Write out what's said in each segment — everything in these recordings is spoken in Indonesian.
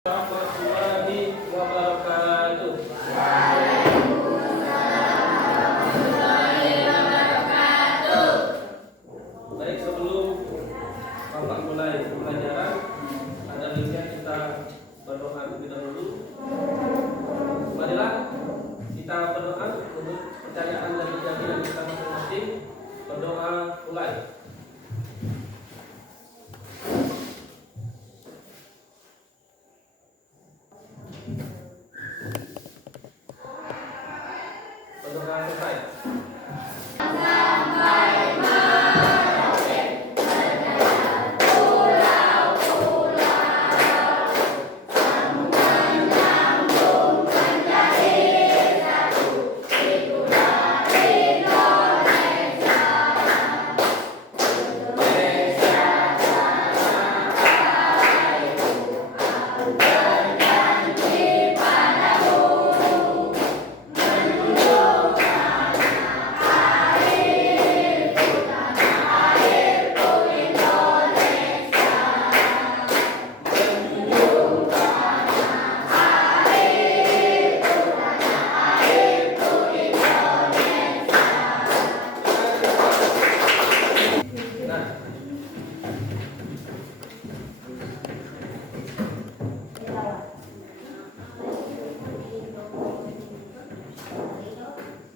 warahmatullahi wabarakatuh. Baik, sebelum Bapak mulai pelajaran, ada baiknya kita berdoa terlebih dahulu. Marilah kita berdoa untuk percayaan dan keyakinan kita masing-masing. Berdoa mulai. Berdoa selesai.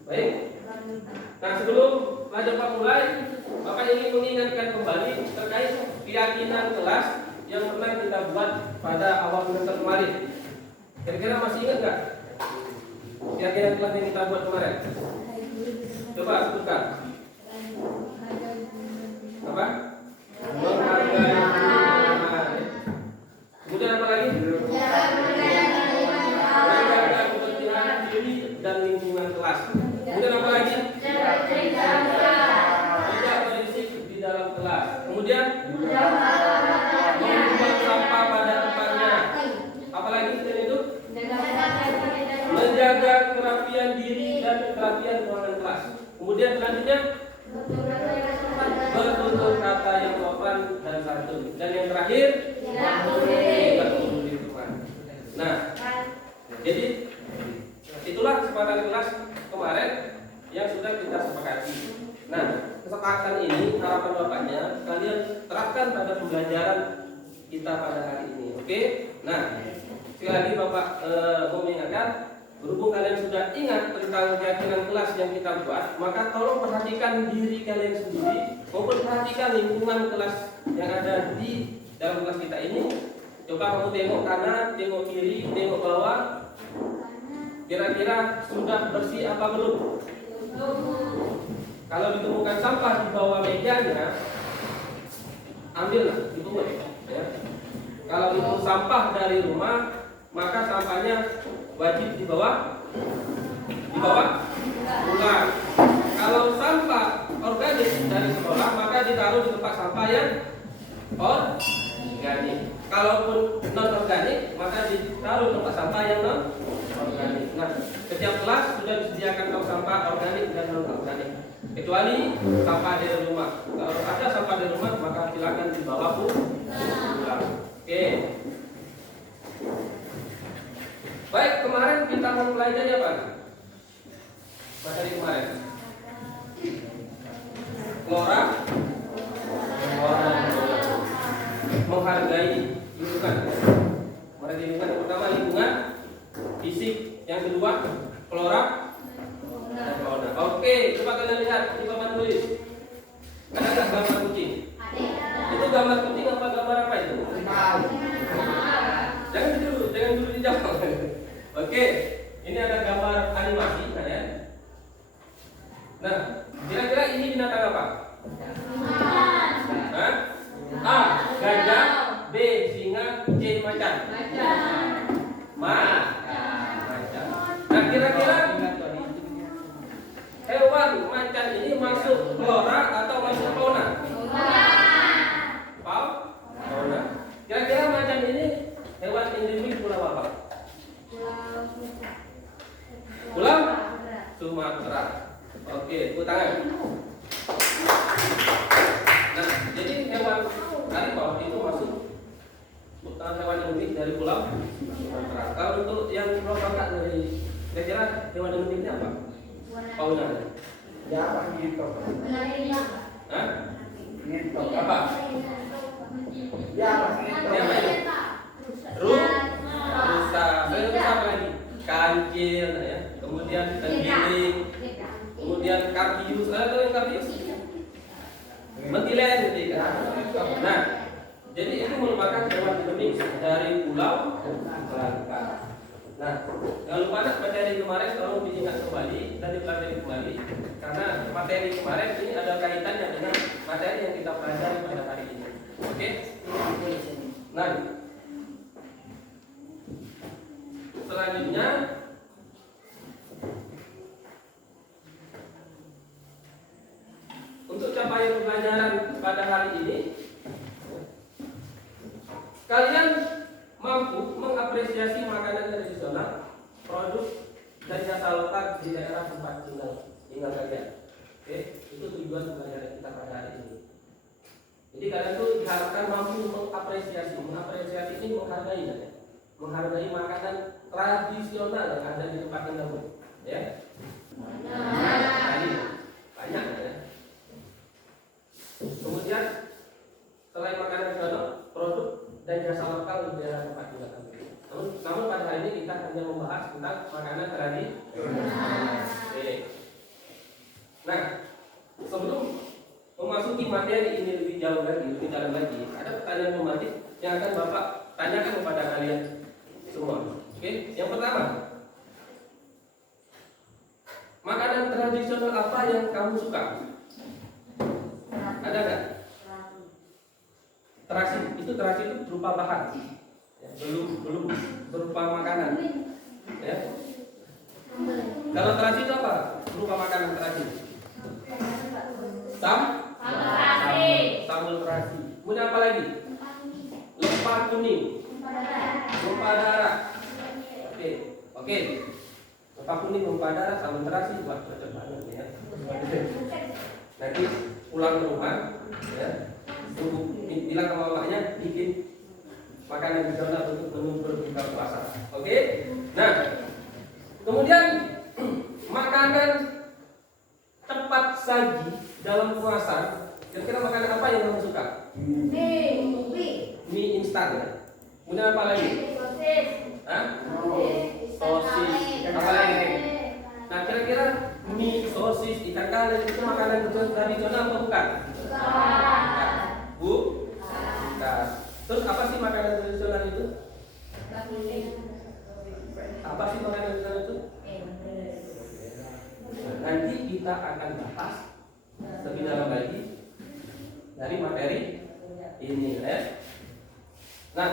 Baik. Nah, sebelum Bapak mulai, Bapak ingin mengingatkan kembali terkait keyakinan kelas yang pernah kita buat pada awal semester kemarin. Kira-kira masih ingat nggak keyakinan kelas yang kita buat kemarin? Coba sebutkan. Apa? Menghargai lingkungan. Kemudian apa lagi? Menjaga kebersihan diri dan lingkungan kelas. Kemudian apa lagi? Tidak berisik di dalam kelas. Kemudian membuang sampah pada tempatnya. Apa lagi selain itu? Menjaga kerapian diri dan kerapian ruangan kelas. Kemudian selanjutnya bertutur kata yang sopan dan santun. Dan yang terakhir tidak bunuh diri. Nah, jadi itulah kesepakatan kelas kemarin yang sudah kita sepakati. Nah, kesepakatan ini harapan Bapaknya kalian terapkan pada pembelajaran kita pada hari ini. Oke? Nah, sekali lagi Bapak mau mengingatkan, berhubung kalian sudah ingat tentang keyakinan kelas yang kita buat, maka tolong perhatikan diri kalian sendiri maupun perhatikan lingkungan kelas yang ada di dalam kelas kita ini. Coba kamu tengok kanan, tengok kiri, tengok bawah. Kira-kira sudah bersih apa belum? Kalau ditemukan sampah di bawah mejanya, ambillah, dipungut. Ya. Kalau itu sampah dari rumah, maka sampahnya wajib dibawa pulang. Kalau sampah organik dari sekolah, maka ditaruh di tempat sampah yang organik. Kalaupun non organik, maka ditaruh di tempat sampah yang non organik. Nah, setiap kelas sudah disediakan tong sampah organik dan non organik, kecuali sampah dari rumah. Kalau ada sampah dari rumah, maka silakan dibawa pulang. Oke. Baik, kemarin kita mempelajari apa? Materi kemarin. Flora, menghargai lingkungan. Menghargai lingkungan yang pertama lingkungan fisik, yang kedua flora dan fauna. Oke, coba kalian lihat di papan tulis. Ada nggak gambar kucing? Itu gambar kucing apa gambar apa itu? Jangan dulu dijawab. Oke, ini ada gambar animasi, ya. Nah, kira-kira ini binatang apa? Hah? A. Gajah, B. Singa, C. Macan. Macan. Nah, kira-kira hewan macan ini masuk flora atau masuk fauna? Fauna. Kira-kira macan ini hewan endemik pulau apa? Pulau Sumatera. Oke, tepuk tangan. Nah, jadi hewan harimau itu masuk hewan endemik dari Pulau Sumatera. Kalau untuk yang Pulau Bangka dari kira-kira hewan endemiknya apa? Fauna. Ya apa ngentok? Hah? Ngentok. Apa? Ya apa ngentok? Ini apa ini? Rusa. Selain rusa apa lagi? Kancil, ya. Kemudian tenggiling, kemudian karpius. Ada tuh yang karpius? Mentilen gitu kan. Nah, jadi itu merupakan hewan endemik dari Pulau Bangka. Nah, jangan lupa materi kemarin tolong diingat kembali dan dipelajari kembali karena materi kemarin ini ada kaitannya dengan materi yang kita pelajari pada hari ini. Oke? Nah, selanjutnya untuk capaian pembelajaran pada hari ini, kalian mampu mengapresiasi makanan tradisional, produk dan jasa lokal di daerah tempat tinggal kalian. Oke, itu tujuan pembelajaran kita pada hari ini. Jadi kalian tuh diharapkan mampu mengapresiasi ini menghargai, ya? Menghargai makanan tradisional yang ada di tempat tinggal, ya. Banyak, ya. Kemudian selain makanan tradisional, produk dan jasa lokal di daerah tempat tinggal kami. Namun pada hari ini kita hanya membahas tentang makanan tradisional. Oke. Nah, sebelum memasuki materi ini lebih jauh lagi, lebih dalam lagi, ada pertanyaan pematik yang akan Bapak tanyakan kepada kalian semua. Oke, yang pertama, makanan tradisional apa yang kamu suka? Ada nggak? Terasi itu berupa bahan, ya, belum berupa makanan. Ya. Kalau terasi itu apa? Berupa makanan terasi. Sambal terasi. Kemudian apa lagi? Lempa kuning. Lempa darah. Oke. Lempa kuning, lempa darah, sambal terasi. Wah, cocok banget ya. Nanti pulang ke rumah, ya. Bilang sama mamanya bikin makanan tradisional untuk menu berbuka puasa. Oke? Nah, kemudian makanan cepat saji dalam puasa. Kira-kira makanan apa yang kamu suka? Mie instan, ya. Kemudian apa lagi? Sosis. Apa lagi? Nah, kira-kira mie, sosis, ikan kaleng itu makanan tradisional apa bukan? Bukan. Terus apa sih makanan tradisional itu? Apa sih makanan tradisional itu? Nanti kita akan bahas lebih dalam lagi dari materi ini, ya. Nah,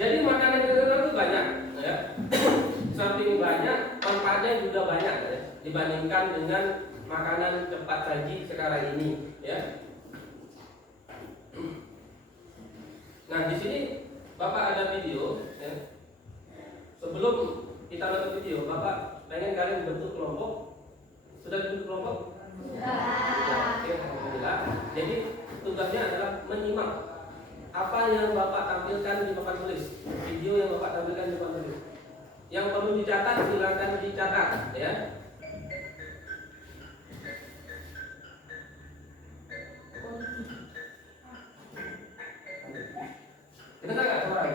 jadi makanan tradisional itu banyak, ya. Samping banyak, tempatnya juga banyak, ya, dibandingkan dengan makanan cepat saji sekarang ini, ya. Nah, di sini Bapak ada video, ya. Sebelum kita nonton video, Bapak pengen kalian bentuk kelompok. Sudah bentuk kelompok? Oke, alhamdulillah. Jadi tugasnya adalah menyimak apa yang Bapak tampilkan di papan tulis, video yang Bapak tampilkan di papan tulis. Yang perlu dicatat silakan dicatat, ya. Kita nggak suara.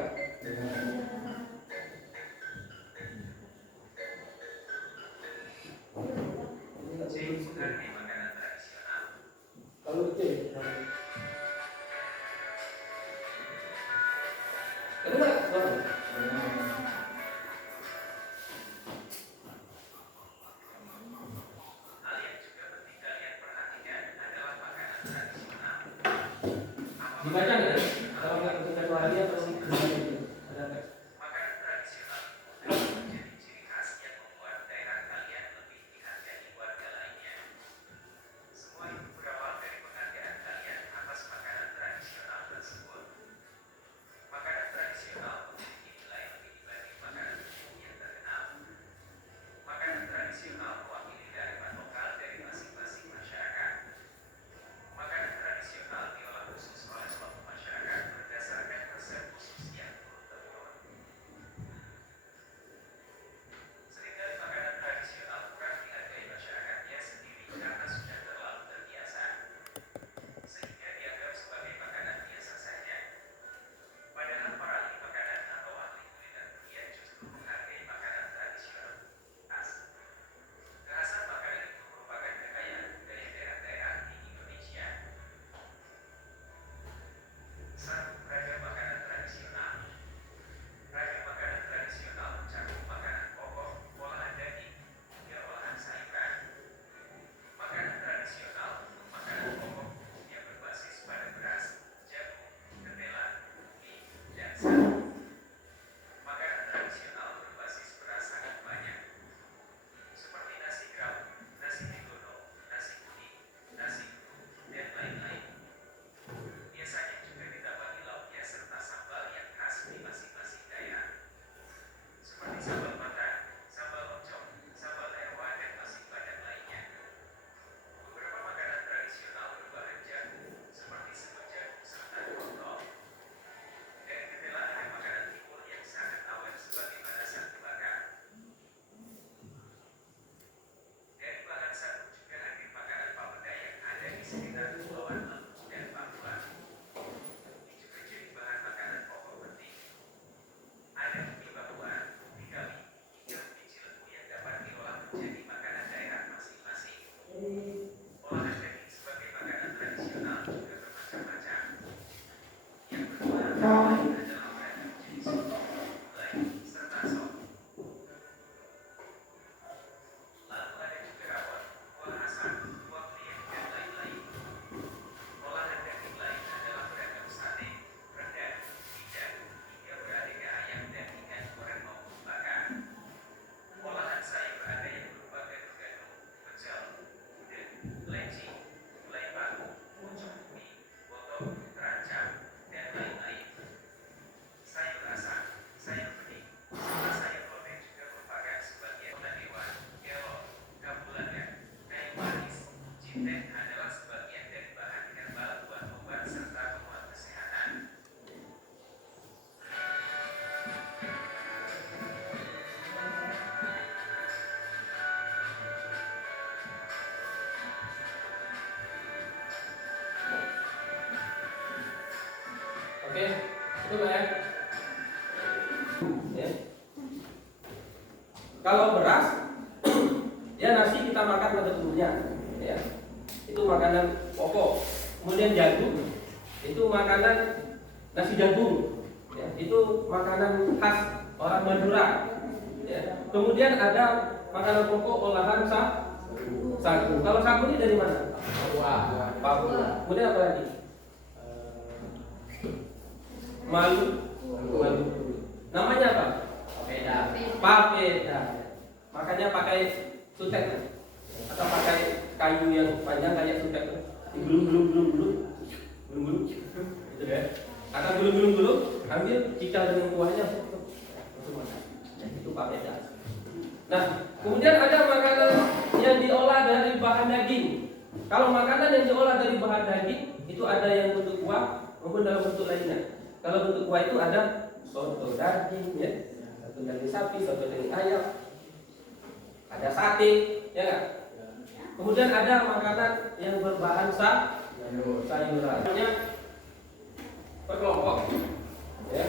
Kalau kecil, kenapa suara? Dibaca ya? Kalau nggak ketika suara dia terus ada teks. Oke, itu ya. Ya. Kalau beras, ya nasi kita makan pada umumnya, ya. Itu makanan pokok. Kemudian jagung, itu makanan nasi jagung, ya. Itu makanan khas orang Madura. Ya. Kemudian ada makanan pokok olahan sagu. Kalau sagu ini dari mana? Papua. Kemudian apa lagi? Maluku. Namanya apa? Papeda. Makanya pakai sutek atau pakai kayu yang panjang kayak sutek. Gulung. Gitu ya. Atau gulung. Ambil cikal dengan kuahnya. Itu papeda. Nah, kemudian ada makanan yang diolah dari bahan daging. Kalau makanan yang diolah dari bahan daging itu ada yang bentuk kuah maupun dalam bentuk lainnya. Kalau bentuk kuah itu ada soto daging, ya, soto daging sapi, soto daging ayam, ada sate, ya kan? Kemudian ada makanan yang berbahan sayuran, namanya berkelompok, ya.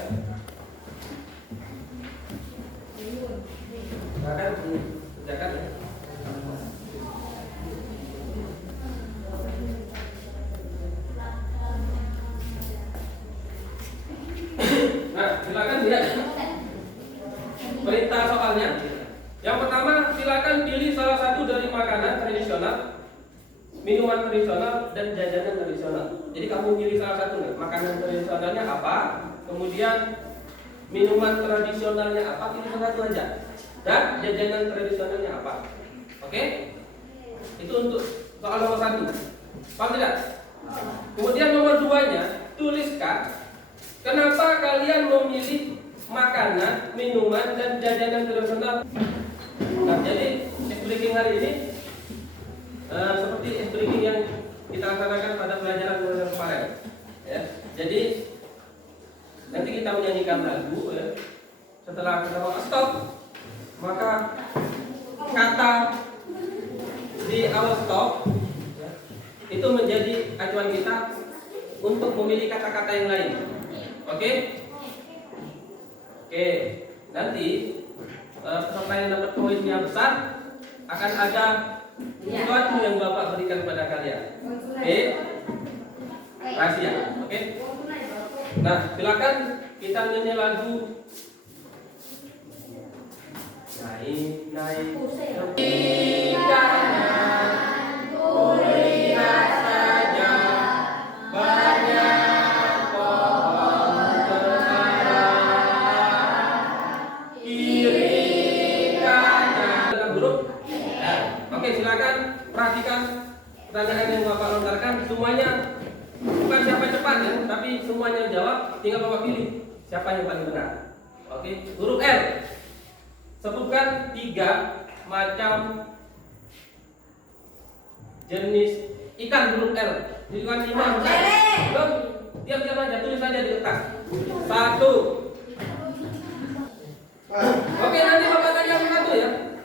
Bahkan kerjakan ya. Nah, silakan lihat perintah soalnya. Yang pertama, silakan pilih salah satu dari makanan tradisional, minuman tradisional, dan jajanan tradisional. Jadi kamu pilih salah satu, makanan tradisionalnya apa, kemudian minuman tradisionalnya apa, pilih salah satu aja, dan jajanan tradisionalnya apa. Oke? Itu untuk soal nomor 1. Paham tidak? Kemudian nomor 2-nya, tuliskan kenapa kalian memilih makanan, minuman, dan jajanan tradisional. Nah, jadi breaking hari ini seperti breaking yang kita laksanakan pada pelajaran kemarin. Ya. Jadi nanti kita menyanyikan lagu. Ya. Setelah kita stop, maka kata di awal stop, ya, itu menjadi acuan kita untuk memilih kata-kata yang lain. Oke? Oke. Nanti peserta yang dapat poinnya besar akan ada sesuatu yang Bapak berikan kepada kalian. Oke? Rahasia. Oke? Nah, silakan kita nyanyi lagu Naik di kanan, kulihat saja banyak pohon terang, kiri kanan. Dengan huruf. Oke, silakan perhatikan pertanyaan yang Bapak lontarkan. Semuanya bukan siapa cepat ya, tapi semuanya jawab. Tinggal Bapak pilih siapa yang paling benar. Oke, huruf L. Sebutkan 3 macam jenis ikan huruf L. Bukan 5 besar. Belum, diam-diam aja, tulis saja di kertas. 1. Oke, nanti Bapak tanya satu ya.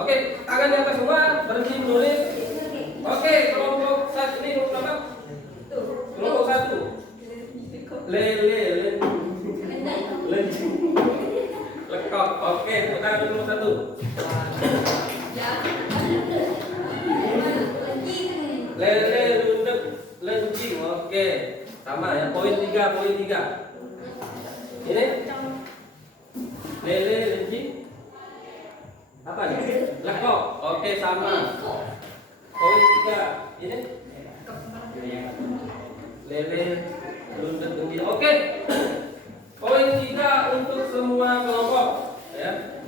Oke, tangan di atas semua, berhenti menulis. Oke, kelompok 1 ini kelompok apa? Kelompok 1. Lele. Lekok. Oke, kita nomor 1. Lele, lundek, lenjing. Oke, sama ya. Poin 3. Ini lele, lenjing. Apa nih? Lekok. Oke, sama. Poin 3. Ini lele, lundek, lenjing. Oke. Poin 3 untuk semua kelompok, ya.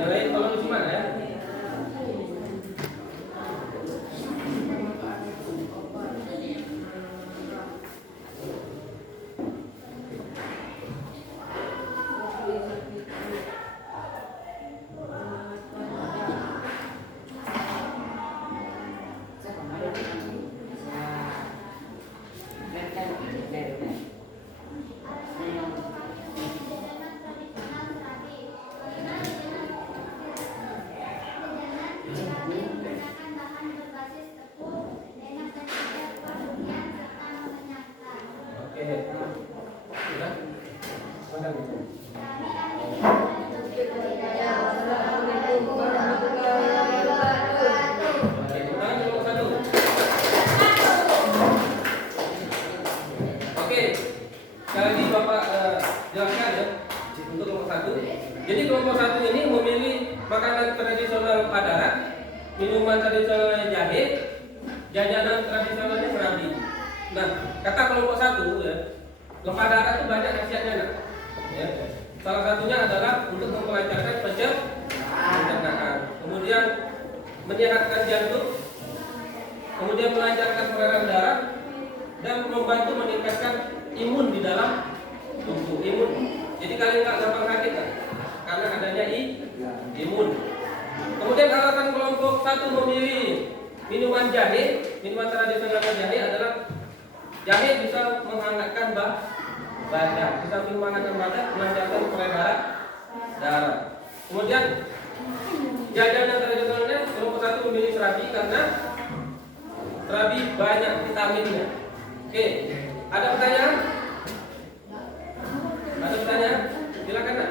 Yang lain tolong simak ya. Jadi kelompok satu ini memilih makanan tradisional Padarat, minuman tradisional jahe, jajanan tradisionalnya serabi. Nah, kata kelompok satu ya, Padarat itu banyak khasiatnya nak. Ya. Salah satunya adalah untuk melancarkan pencernaan, kemudian menyehatkan jantung, kemudian melancarkan peredaran darah, dan membantu meningkatkan imun di dalam tubuh. Imun. Jadi kalian nggak gampang sakit kan? Karena adanya imun. Kemudian alasan kelompok satu memilih minuman jahe, minuman tradisional jahe adalah jahe bisa menghangatkan badan, bisa menghangatkan badan, melancarkan peredaran darah. Kemudian jajanan tradisionalnya kelompok satu memilih serabi karena serabi banyak vitaminnya. Oke, ada pertanyaan? Ada pertanyaan? Silakan nak.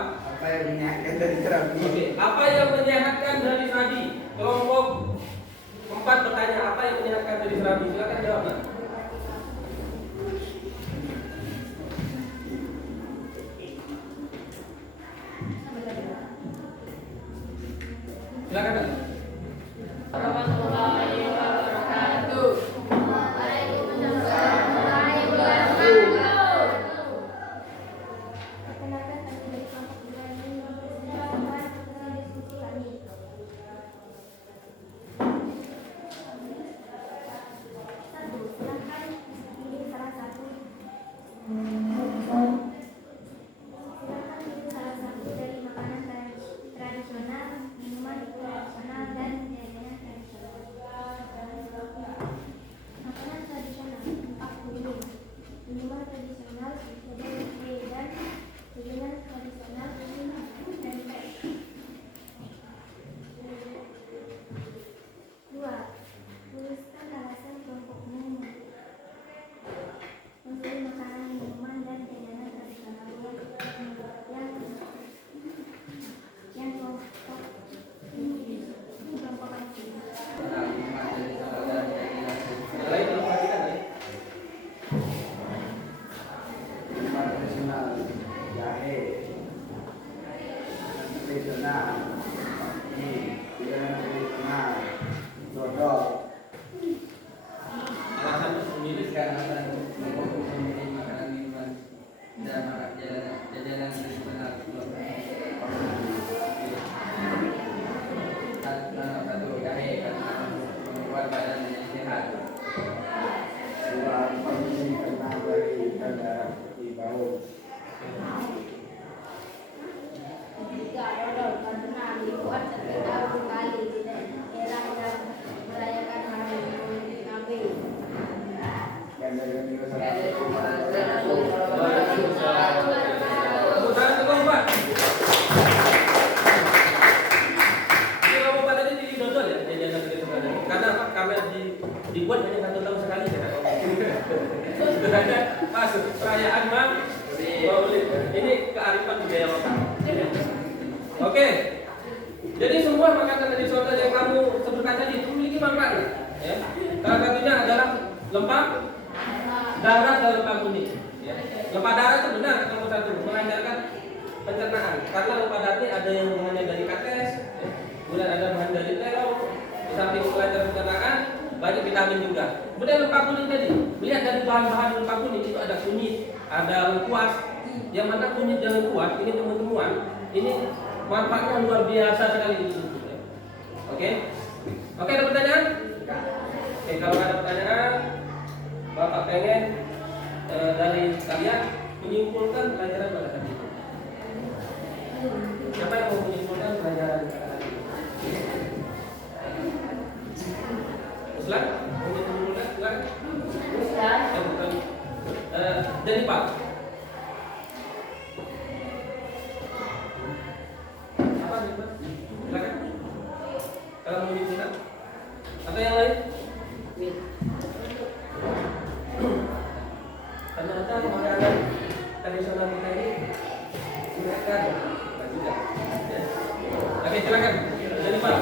Apa yang menyehatkan dari serabi? Oke, apa yang menyehatkan dari serabi? Kelompok 4 bertanya apa yang menyehatkan dari serabi? Silakan jawab nak. Silakan nak. Warahmatullahi wabarakatuh. Jika dodol pernah dibuat setiap tahun kali di daerah yang merayakan hari Nabi. Tepuk tangan untuk Bapak. Ini kamu pada ini didodol ya, jajanan dari sekolah. Karena apa? Karena dibuat hanya 1 tahun sekali ya. Sebenarnya masuk perayaan Maulid. Ini kearifan budaya lokal. Oke. Jadi semua makanan tradisional yang kamu sebutkan tadi memiliki makna. Ya. Salah satunya adalah lempak darah dan lempak kuning. Ya. Lempak darah itu benar nomor 1 melancarkan pencernaan. Karena lempak darah ini ada yang bahannya dari kates, ya. Kemudian ada bahan dari telo. Di samping melancarkan pencernaan, banyak vitamin juga. Kemudian lempak kuning tadi, lihat dari bahan-bahan lempak kuning itu ada kunyit, ada lengkuas. Yang mana kunyit dan lengkuas ini temuan-temuan, ini manfaatnya luar biasa sekali itu. Oke, ada pertanyaan? Oke, kalau ada pertanyaan, Bapak pengen dari kalian menyimpulkan pelajaran pada hari ini. Siapa yang mau menyimpulkan pelajaran pada hari ini? Ustaz, mau menyimpulkan? Silakan. Bukan. Jadi Pak. Apa nih Pak? Silakan. Kalau mau menyimpulkan? Atau yang lain? Ternyata makanan tradisional kita ini mereka juga. Ya. Oke, silakan. Jadi Pak.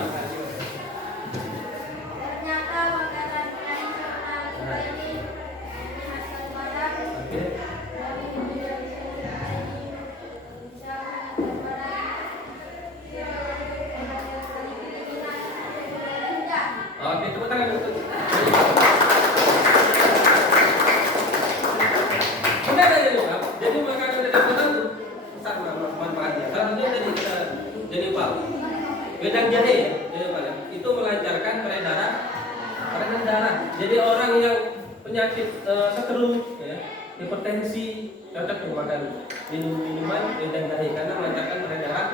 Ternyata makanan tradisional kita ini khas Kalimantan. Oke. Dari Indonesia ini bisa Kalimantan. Oke, tepuk tangan untuk. Benar aja nih Pak. Jadi makanan tradisional itu besar manfaatnya. Salah satunya tadi kita jadi Pak. Wedang jahe, ya Pak. Itu melancarkan peredaran darah. Jadi orang yang penyakit stroke, ya, hipertensi, cocok tuh makan minuman wedang jahe karena melancarkan peredaran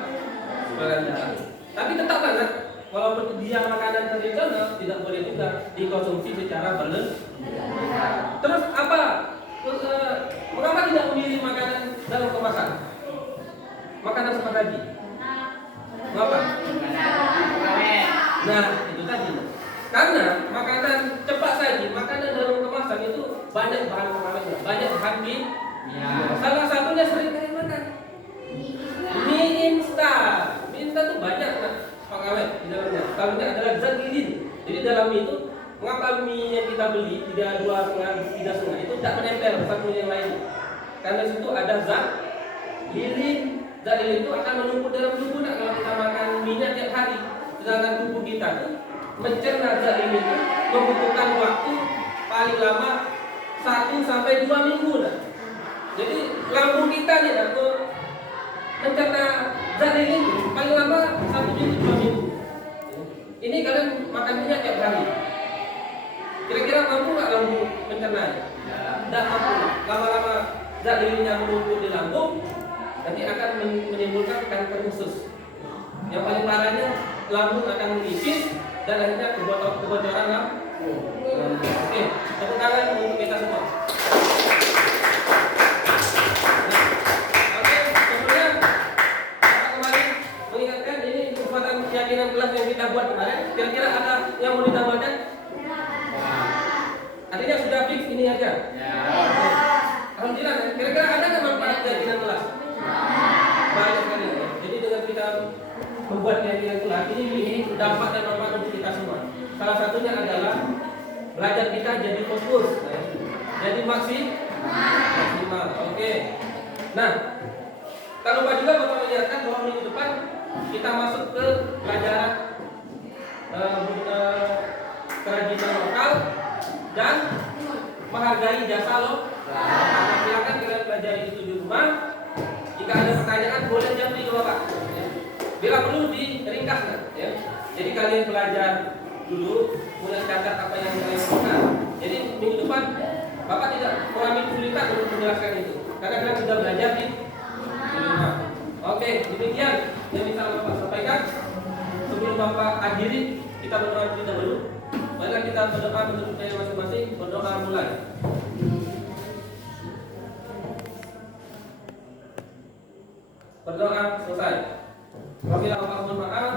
darah. Tapi tetap banget, walaupun dia makanan tradisional tidak boleh juga dikonsumsi secara berlebihan. Terus apa? Mengapa tidak memilih makanan dalam kemasan? Makanan seperti tadi. Mengapa? Nah, itu tadi. Karena makanan cepat saji, makanan dalam kemasan itu banyak bahan pengawetnya, banyak bahan kimia. Salah satunya sering kalian makan mie instan. Mie instan itu banyak pengawet di dalamnya. Salah adalah zat lilin. Jadi dalam mie itu, mengapa mie yang kita beli 3,5 itu tidak menempel satu yang lain? Karena di situ ada zat lilin. Zat lilin itu akan menumpuk dalam tubuh kalau kita makan minyak tiap hari. Sedangkan tubuh kita itu mencerna zat lilin itu membutuhkan waktu paling lama 1 sampai 2 minggu. Jadi lambung kita nih mencerna zat lilin itu paling lama 1 minggu 2 minggu. Ini kalian makan minyak tiap hari. Kira-kira mampu nggak lambung mencernanya? Tidak mampu. Lama-lama zat lilinnya menumpuk di lambung, nanti akan menimbulkan kanker usus. Yang paling parahnya lambung akan menipis dan akhirnya kebocoran lambung. Oke, tepuk tangan untuk kita semua. Oke, kemudian kemarin mengingatkan ini merupakan keyakinan kelas yang kita buat kemarin. Kira-kira ada yang mau ditambahkan? Artinya sudah fix ini aja. Alhamdulillah. Kira-kira ada nggak manfaat keyakinan kelas? Banyak sekali. Jadi dengan kita membuat keyakinan kelas ini dampak dan manfaat untuk kita semua. Salah satunya adalah belajar kita jadi fokus, jadi maksimal. Oke. Nah, tak lupa juga Bapak mengingatkan bahwa minggu depan kita masuk ke pelajaran kerajinan lokal dan menghargai jasa lokal. Silakan kalian pelajari itu di rumah. Jika ada pertanyaan boleh jawab ke Bapak. Bila perlu diringkas, ya. Jadi kalian belajar dulu, mulai catat apa yang kalian lakukan. Jadi minggu depan Bapak tidak mengalami kesulitan untuk menjelaskan itu, karena kalian sudah belajar di Oke, demikian yang bisa Bapak sampaikan. Sebelum Bapak akhiri, kita berdoa terlebih dahulu. Mari kita berdoa menurut saya masing-masing. Berdoa mulai. Berdoa selesai. Apabila Bapak mohon maaf,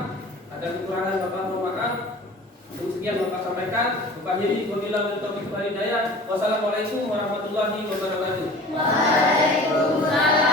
ada kekurangan Bapak mohon maaf. Sekian Bapak sampaikan. Bapak akhiri. Wabillahi taufiq wal hidayah. Wassalamualaikum warahmatullahi wabarakatuh. Waalaikumsalam.